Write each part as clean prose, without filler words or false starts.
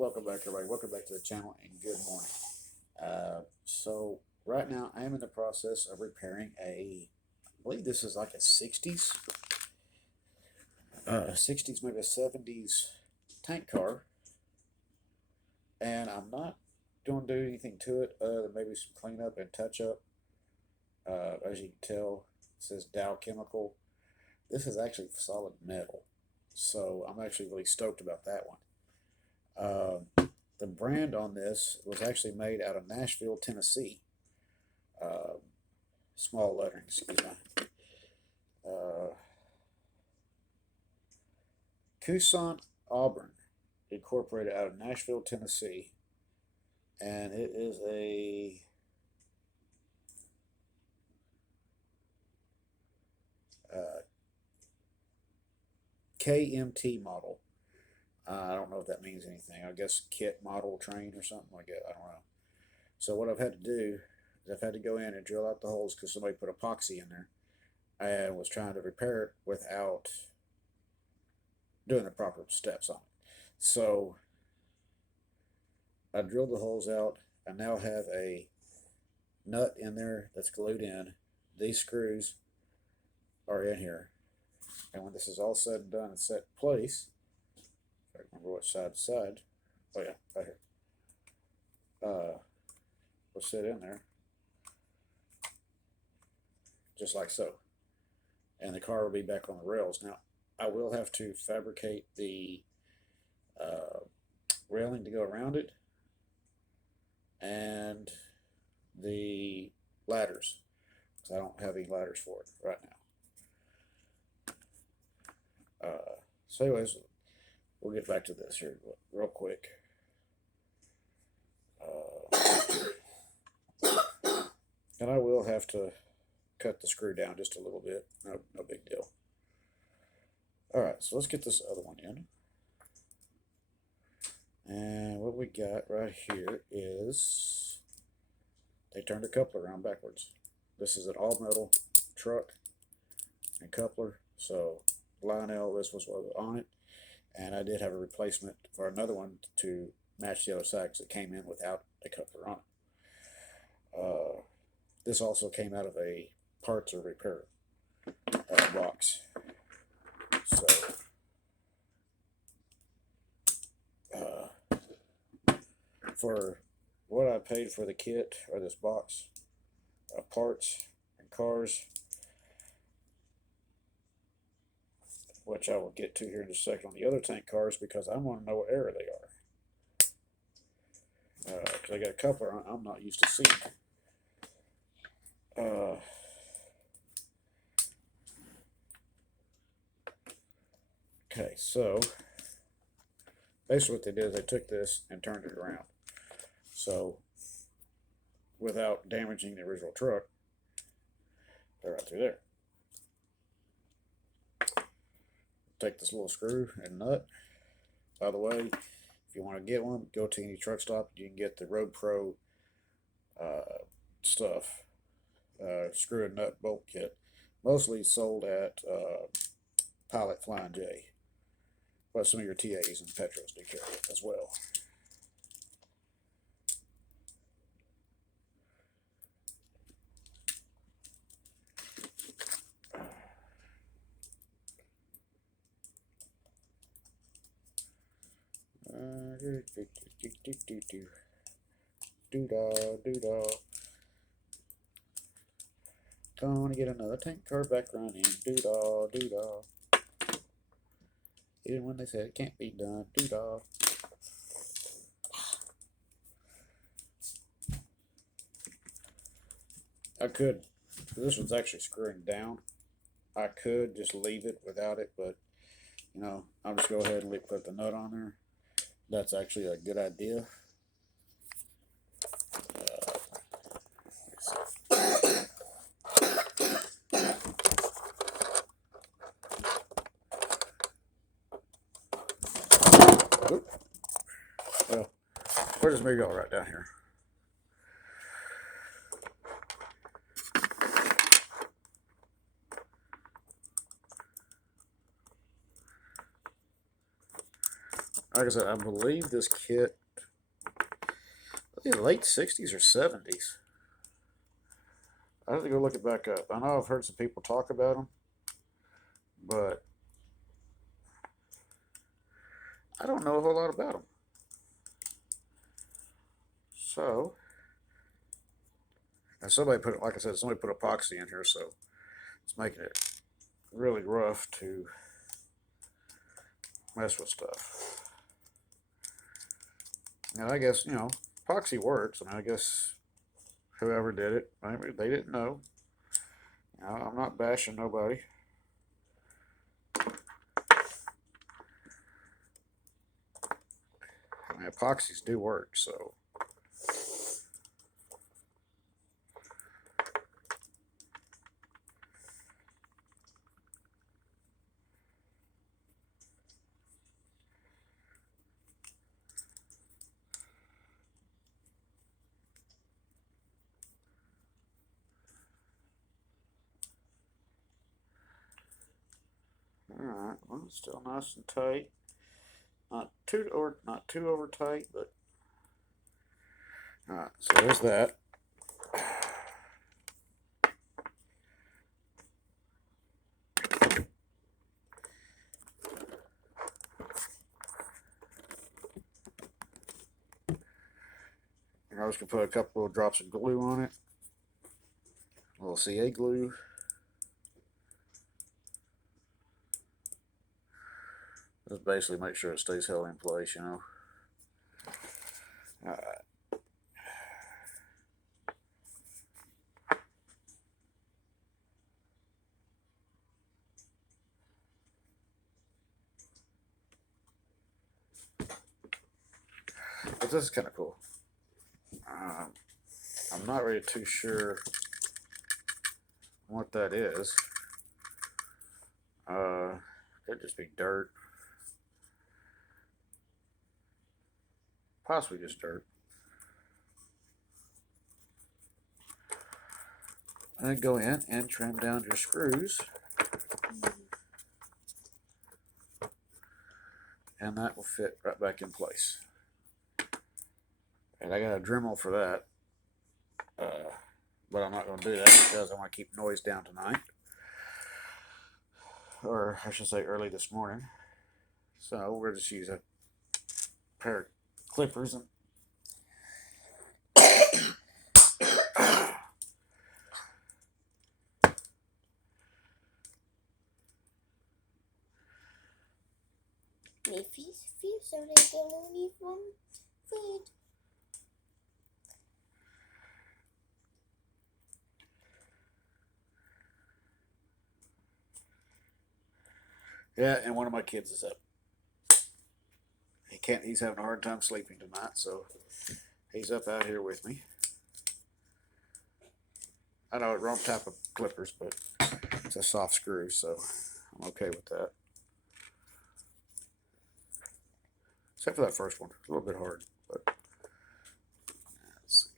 Welcome back, everybody. Welcome back to the channel, and good morning. So right now, I am in the process of repairing I believe this is like a '60s, maybe a '70s tank car, and I'm not going to do anything to it other than maybe some cleanup and touch up. As you can tell, it says Dow Chemical. This is actually solid metal, so I'm actually really stoked about that one. The brand on this was actually made out of Nashville, Tennessee. Small lettering, excuse me. Kusan-Auburn, incorporated out of Nashville, Tennessee. And it is a KMT model. I don't know if that means anything. I guess kit model train or something like that. I don't know. So what I've had to do is I've had to go in and drill out the holes because somebody put epoxy in there and was trying to repair it without doing the proper steps on it. So I drilled the holes out. I now have a nut in there that's glued in. These screws are in here. And when this is all said and done and set in place, I remember what side to side. Oh yeah, right here. Will sit in there, just like so. And the car will be back on the rails. Now, I will have to fabricate the railing to go around it and the ladders, because I don't have any ladders for it right now. So anyways, we'll get back to this here real quick. And I will have to cut the screw down just a little bit. No big deal. All right, so let's get this other one in. And what we got right here is they turned a coupler around backwards. This is an all-metal truck and coupler. So Lionel, this was what was on it. And I did have a replacement for another one to match the other side because it came in without a coupler on it. This also came out of a parts or repair box. So for what I paid for the kit or this box of parts and cars, which I will get to here in just a second on the other tank cars, because I want to know what era they are. Because I got a coupler I'm not used to seeing. Okay, so basically what they did is they took this and turned it around. So without damaging the original truck, they're right through there. Take this little screw and nut. By the way, if you want to get one, go to any truck stop. You can get the Road Pro stuff. Screw and nut bolt kit. Mostly sold at Pilot Flying J. But some of your TAs and Petros do carry it as well. Doo-dah. Gonna get another tank car back running. Doo-dah. Even when they said it can't be done. Doo-dah. I could, this one's actually screwing down. I could just leave it without it, but you know, I'll just go ahead and put the nut on there. That's actually a good idea. Well, where does me go right down here? like I said, I believe this kit, late 60s or 70s. I have to go look it back up. I know I've heard some people talk about them, but I don't know a whole lot about them. So, and somebody put, like I said, somebody put epoxy in here, so it's making it really rough to mess with stuff. And I guess, you know, epoxy works. I mean, I guess whoever did it, maybe they didn't know. You know, I'm not bashing nobody. I mean, epoxies do work, so. Alright, well, it's still nice and tight. Not too over tight, but alright, so there's that. And I was gonna put a couple of drops of glue on it. A little CA glue. Just basically make sure it stays held in place, you know. Alright. But this is kind of cool. I'm not really too sure what that is. Could just be dirt. Possibly just dirt. And then go in and trim down your screws. And that will fit right back in place. And I got a Dremel for that. But I'm not going to do that because I want to keep noise down tonight. Or I should say early this morning. So we'll just use a pair of clippers and My feet feel so they can only one foot. yeah, and one of my kids is up. He's having a hard time sleeping tonight, so he's up out here with me. I know it wrong type of clippers, but it's a soft screw, so I'm okay with that. Except for that first one. It's a little bit hard, but let's see.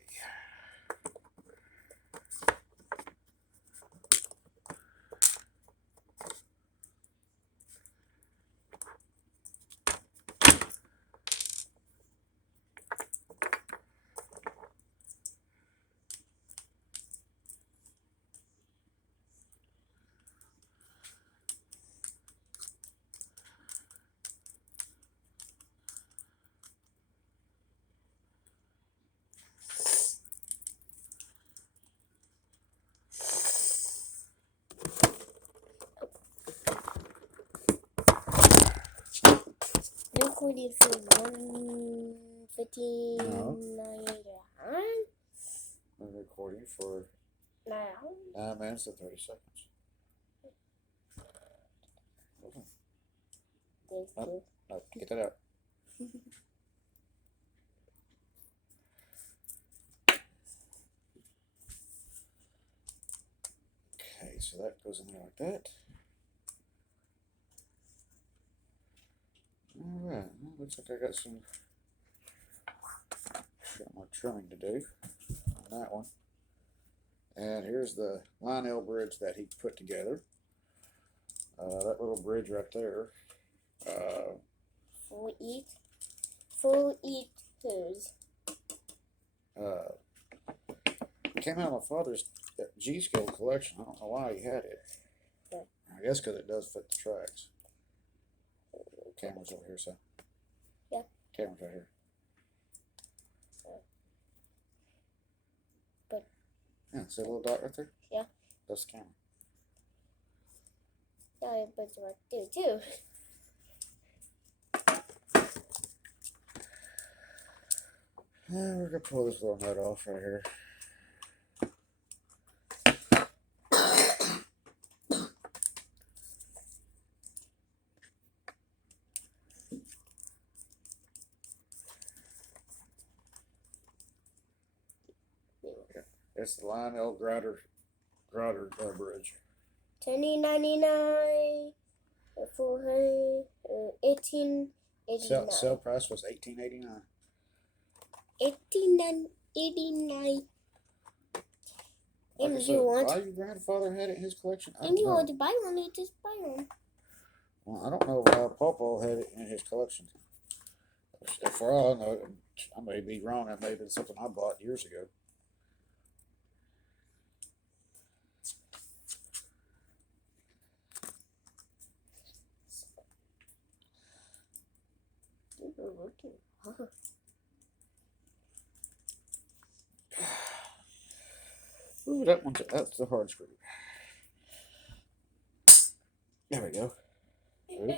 Recorded for 1:59. No. I'm recording for 9 minutes and 30 seconds. No, get that out. Okay, so that goes in there like that. Alright, well, looks like I got more trimming to do on that one. And here's the Lionel bridge that he put together. That little bridge right there. For it. full eat hers. Came out of my father's G-Skill collection. I don't know why he had it. Yeah. I guess because it does fit the tracks. Camera's over here, so. Yeah. Camera's right here. But. Yeah, see a little dot right there? Yeah. That's the camera. Yeah, but it's right there too. We're gonna pull this little nut off right here. It's the Lionel Grotter bridge. 20.99. 400. 18.89. Sale price was $18.89. 18.89. Like And I you said, want? why your grandfather had it in his collection? I And don't you know. want to buy one? You just buy one. Well, I don't know why Pawpaw had it in his collection. For all I know, I may be wrong. It may have been something I bought years ago. You were looking. Huh. Ooh, that's the hard screw. There we go. Oops.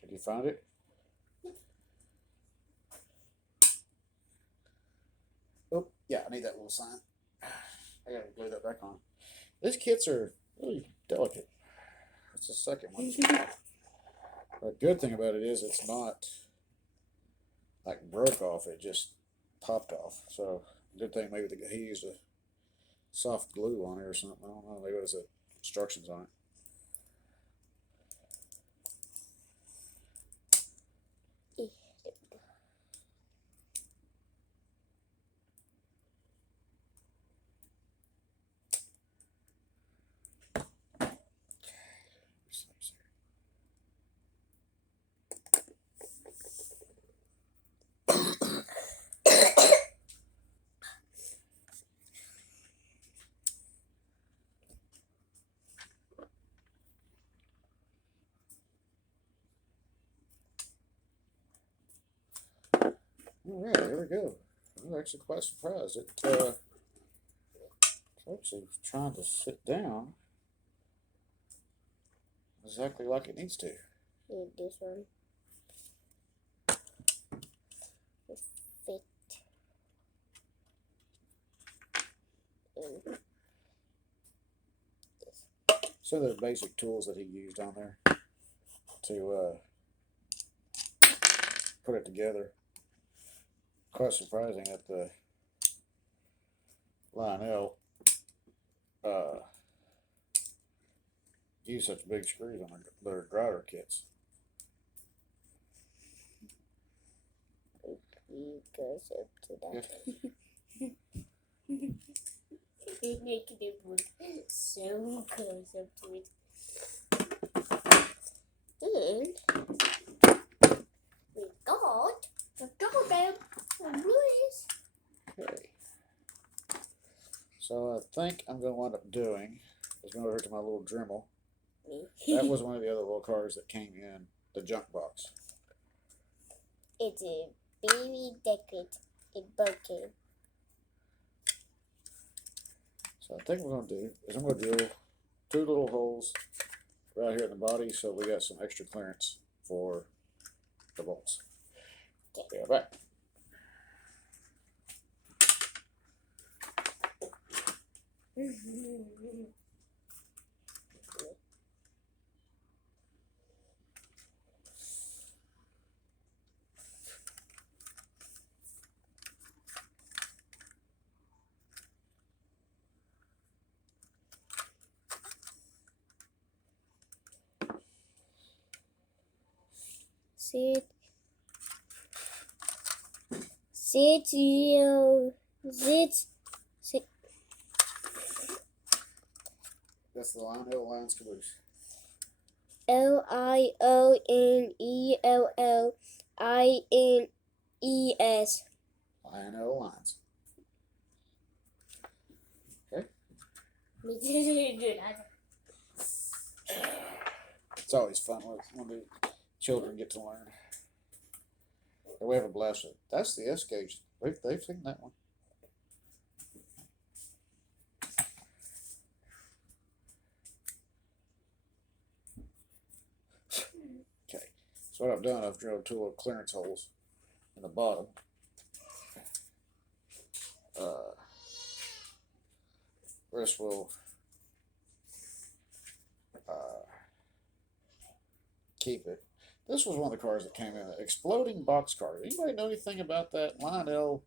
Can you find it? Oh, yeah, I need that little sign. I gotta glue that back on. These kits are really delicate. That's the second one. The good thing about it is it's not like broke off, it just popped off. So, good thing maybe he used a soft glue on it or something. I don't know. Maybe there's instructions on it. All right, here we go. I'm actually quite surprised. It's actually trying to sit down exactly like it needs to. Need this one. It's fit. And this. So there's basic tools that he used on there to put it together. Quite surprising that the Lionel use such big screws on their grinder kits. It goes up to that. Yeah. It makes it look so close up to it. And we got the doorbell from Louis. Okay. So I think I'm going to wind up doing is going over to my little Dremel. That was one of the other little cars that came in the junk box. It's a baby decorate. It broken. So I think what I'm going to do is I'm going to drill 2 little holes right here in the body so we got some extra clearance for the bolts. Okay. Be right back. See it? Six. That's the Lionel Lions caboose. Lionelines. Lionel Lions. Okay. It's always fun when the children get to learn. And we have a blast with it. That's the S gauge. They've seen that one. Okay. So what I've done, I've drilled two little clearance holes in the bottom. This will keep it. This was one of the cars that came in, an exploding box car. Anybody know anything about that? Lionel,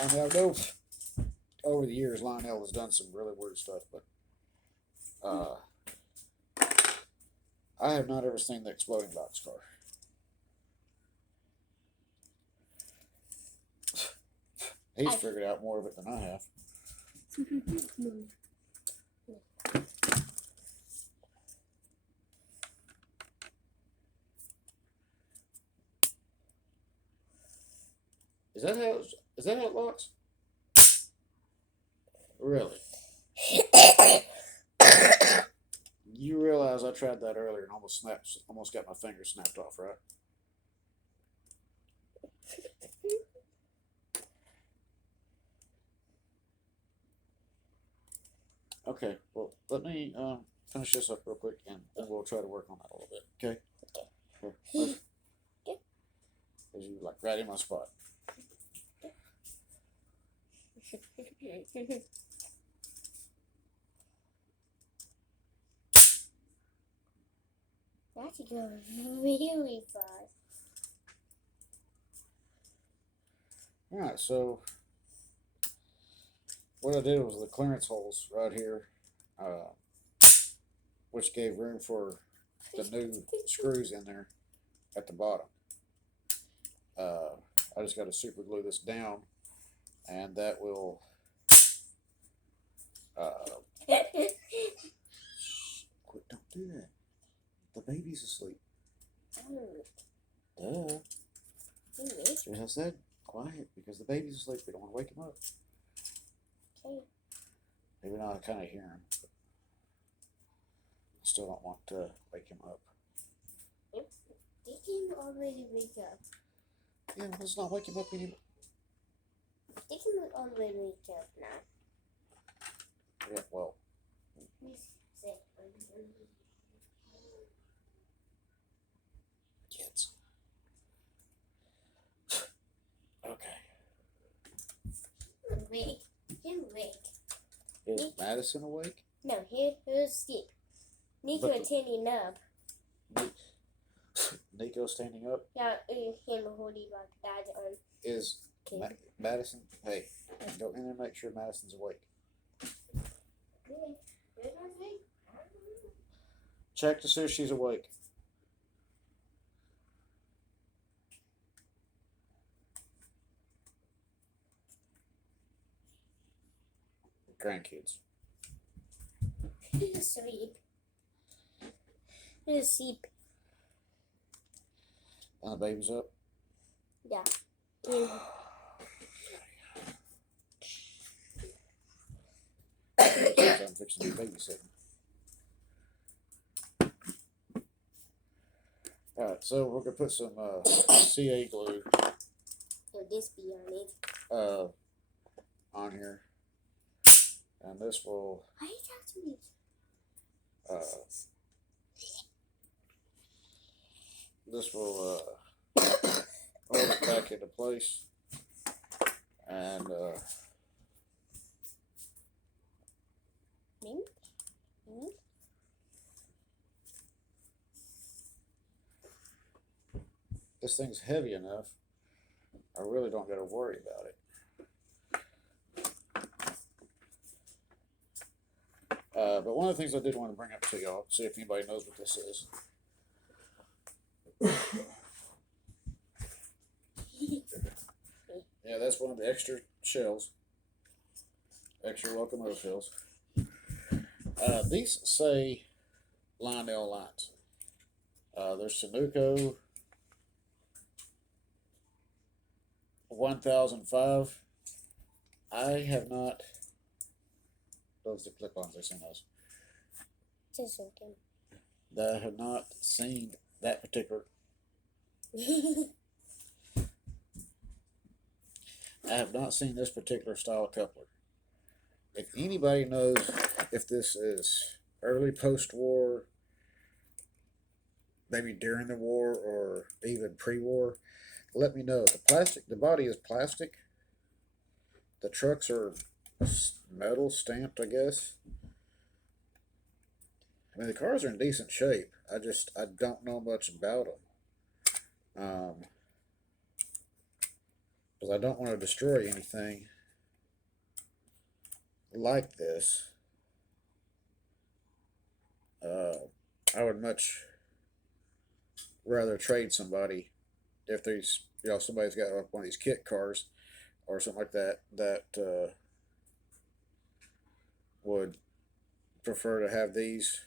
I mean, I know over the years Lionel has done some really weird stuff, but I have not ever seen the exploding box car. He's figured out more of it than I have. Is that how it locks? Really? You realize I tried that earlier and almost got my finger snapped off, right? Okay, well, let me finish this up real quick, and then we'll try to work on that a little bit, okay? Okay. As you like right in my spot. That's going really fast. Alright, so what I did was the clearance holes right here, which gave room for the new screws in there at the bottom. I just got to super glue this down, and that will quit, don't do that. The baby's asleep. Duh. Just I said quiet because the baby's asleep. We don't want to wake him up. Okay. Maybe now I kind of hear him, but I still don't want to wake him up. They can already wake up. Yeah, let's not wake him up anymore. They can already wake up now. Yeah, well. Kids. Okay. Wake. He's awake. Is Madison awake? No, he's asleep. Nico standing up. Nico standing up? Yeah, him holding like that on. Is Madison? Hey, go in there and make sure Madison's awake. Check to see if she's awake. Grandkids. He's asleep. He's asleep. And the baby's up? Yeah. I'm fixing to be babysitting. Alright, so we're going to put some CA glue Will this be on it? On here. And this will Why you touching me? this will hold it back into place, and this thing's heavy enough. I really don't got to worry about it. But one of the things I did want to bring up to y'all, see if anybody knows what this is. that's one of the extra shells. Extra locomotive shells. These say Lionel lines. There's Sunoco 1005. I have not. Those are the clip-ons. I've seen those. Just okay. I have not seen that particular. I have not seen this particular style coupler. If anybody knows if this is early post-war, maybe during the war, or even pre-war, let me know. The body is plastic. The trucks are metal stamped, I guess. I mean, the cars are in decent shape. I don't know much about them. Because I don't want to destroy anything like this. I would much rather trade somebody if there's, somebody's got one of these kit cars or something like that would prefer to have these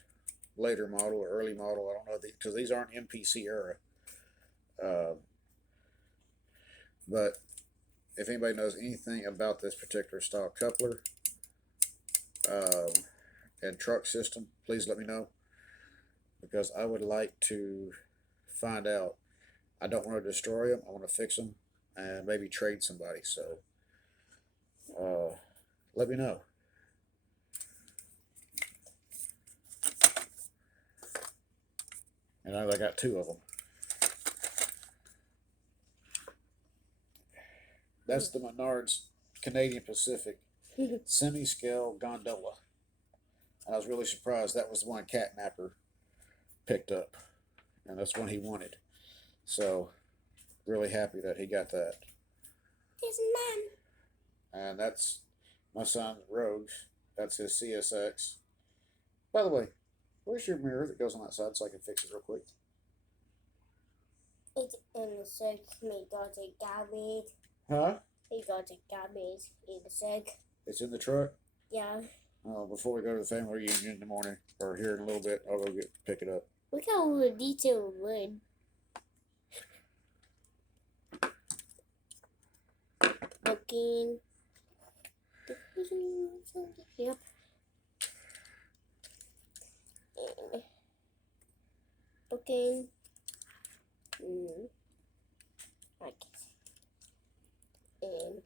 later model or early model. I don't know, because these aren't MPC era. But if anybody knows anything about this particular style coupler and truck system, please let me know, because I would like to find out. I don't want to destroy them. I want to fix them and maybe trade somebody. So let me know. And I got 2 of them. That's the Menards Canadian Pacific semi-scale gondola. And I was really surprised that was the one Catnapper picked up, and that's one he wanted. So really happy that he got that. There's mine. And that's my son Rogues. That's his CSX. By the way, where's your mirror that goes on that side so I can fix it real quick? It's in the sack. We got a garbage. Huh? We got a garbage in the sack. It's in the truck? Yeah. Before we go to the family reunion in the morning, or here in a little bit, I'll go pick it up. Look how detailed wood. Looking. Yep. And looking. Okay. And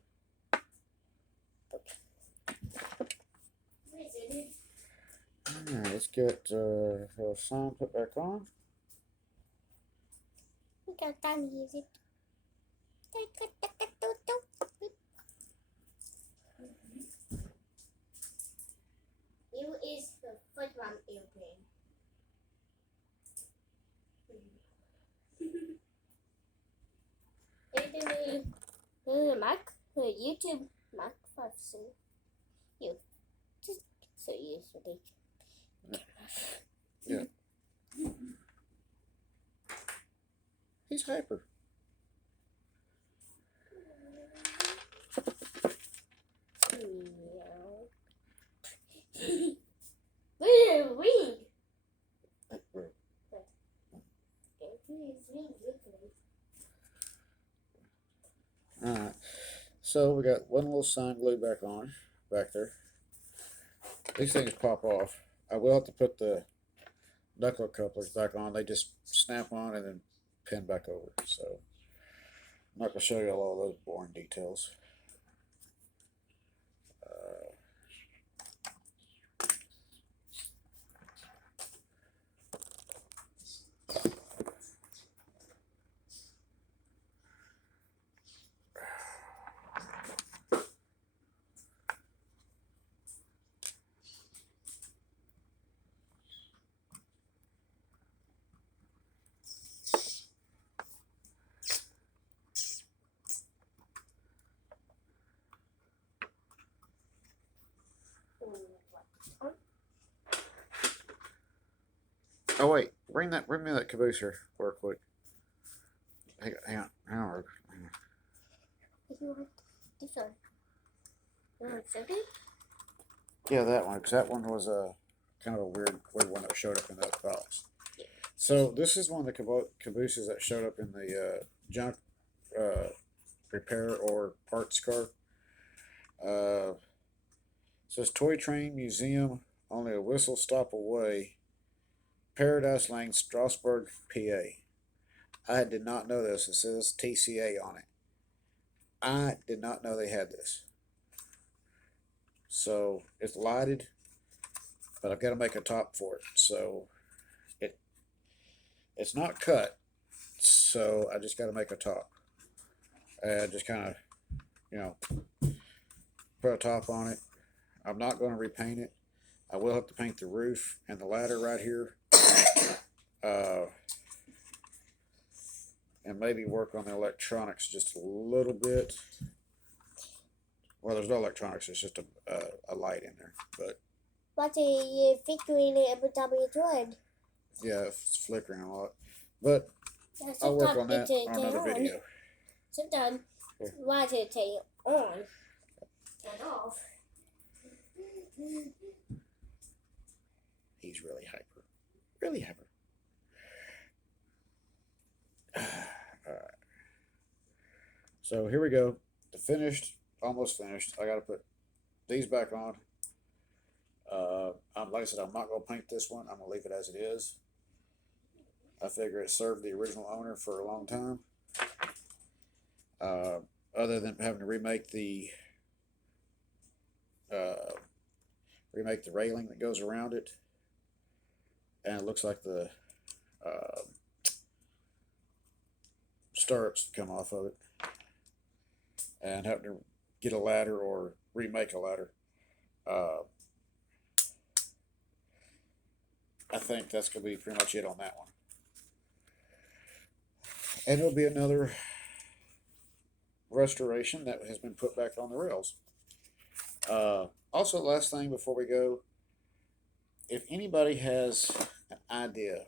Alright, let's get the sign put back on. look how tiny is it. You is the football airplane. Mark, YouTube, Mark 5, so you just so you so they Yeah. He's hyper. Wing. Alright, so we got one little sign glued back on, back there. These things pop off. I will have to put the knuckle couplers back on. They just snap on and then pin back over. So I'm not going to show you all those boring details. Oh wait, bring me that caboose here real quick. Hang on. If you want This one. You want something? Yeah, that one, because that one was a kind of a weird one that showed up in that box. So this is one of the cabooses that showed up in the junk repair or parts car. Says Toy Train Museum, only a whistle stop away, Paradise Lane, Strasburg, PA. I did not know this. It says TCA on it. I did not know they had this. So it's lighted, but I've got to make a top for it. So it's not cut. So I just got to make a top. Just kind of, you know, put a top on it. I'm not going to repaint it. I will have to paint the roof and the ladder right here. And maybe work on the electronics just a little bit. Well, there's no electronics. It's just a light in there. But What are you figuring every time you turn? yeah, it's flickering a lot. But I'll work on that on another video. Sometimes why to take it on and off. He's really hyper. Really hyper. Alright. So here we go. The finished, almost finished. I gotta put these back on. Like I said, I'm not gonna paint this one. I'm gonna leave it as it is. I figure it served the original owner for a long time. Other than having to remake the railing that goes around it, and it looks like the stirrups come off of it, and having to get a ladder or remake a ladder. I think that's going to be pretty much it on that one. And it'll be another restoration that has been put back on the rails. Also, last thing before we go, if anybody has an idea,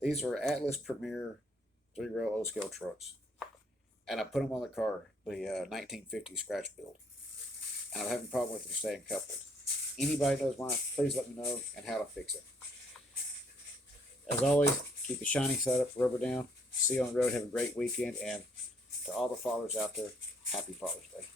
these are Atlas Premier 3-row O-scale trucks, and I put them on the car, the 1950 scratch build, and I'm having a problem with them staying coupled. Anybody knows why, please let me know and how to fix it. As always, keep the shiny side up, rubber down. See you on the road. Have a great weekend, and to all the fathers out there, happy Father's Day.